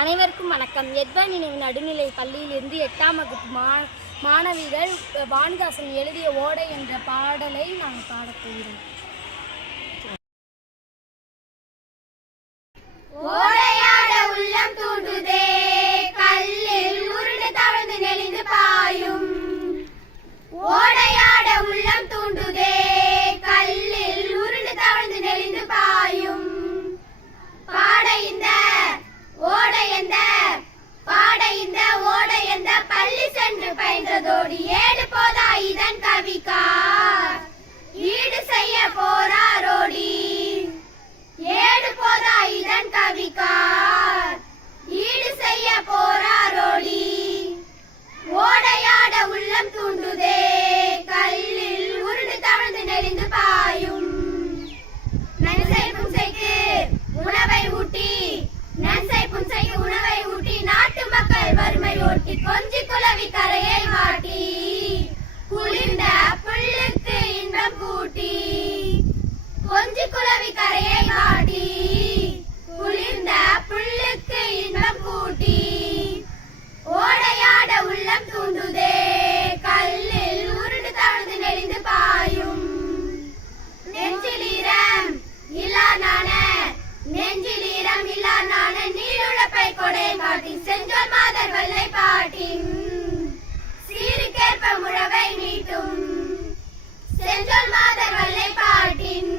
அனைவருக்கும் வணக்கம். எட்வா நினைவு நடுநிலை பள்ளியிலிருந்து 8ஆம் வகுப்பு மாணவிகள் வாணிதாசன் எழுதிய ஓடை என்ற பாடலை நாங்கள் பாடப்போகிறோம். ஓடையாட உள்ளம் தூண்டுதே, கல்லில் உருண்டு தவழ்ந்து நெளிந்து பாயும். ஓடையாட உள்ளம் தூண்டுதே, கல்லில் உருண்டு தவழ்ந்து நெளிந்து பாயும். பாட இந்த ஓடை எந்த, பாட இந்த ஓடை எந்த, பள்ளி சென்று பயின்றதோடு ஏடு போதா இதன் கவிக்கார். ஈடு செய்ய போராரோடி ஏடு போதா இதன் கவிக்கார். ஈடு செய்ய போராரோடி. ஓடையாட உள்ளம் தூண்டுதே, கல்லில் உருண்டு தவழ்ந்து நெளிந்து பாயும். நன்சை புன்சைக்கு உணவை ஊட்டி, நன்சை புன்சைக்கு உணவை ஊட்டி, நாட்டு மக்கள் வறுமை ஓட்டி, கொஞ்சி குலவி கரையை வாட்டி, குளிர்ந்த புல்லுக்கு இன்பம் கூட்டி. கொஞ்சி குலவி கரையை வாட்டி, குளிர்ந்த புல்லுக்கு இன்பம் கூட்டி. ஓடையாட உள்ளம் தூண்டுதே, கல்லில் உருண்டு தவழ்ந்து நெளிந்து பாயும். நெஞ்சில் ஈரம் இல்லா நான, நெஞ்சில் ஈரம் இல்லா நான, நீளுழப்பை கொடை காட்டி, செஞ்சொல் மாதர் வல்லை பாட்டின் சீருக்கேற்ப முழவை நீட்டும். செஞ்சொல் மாதர் வல்லை பாட்டின்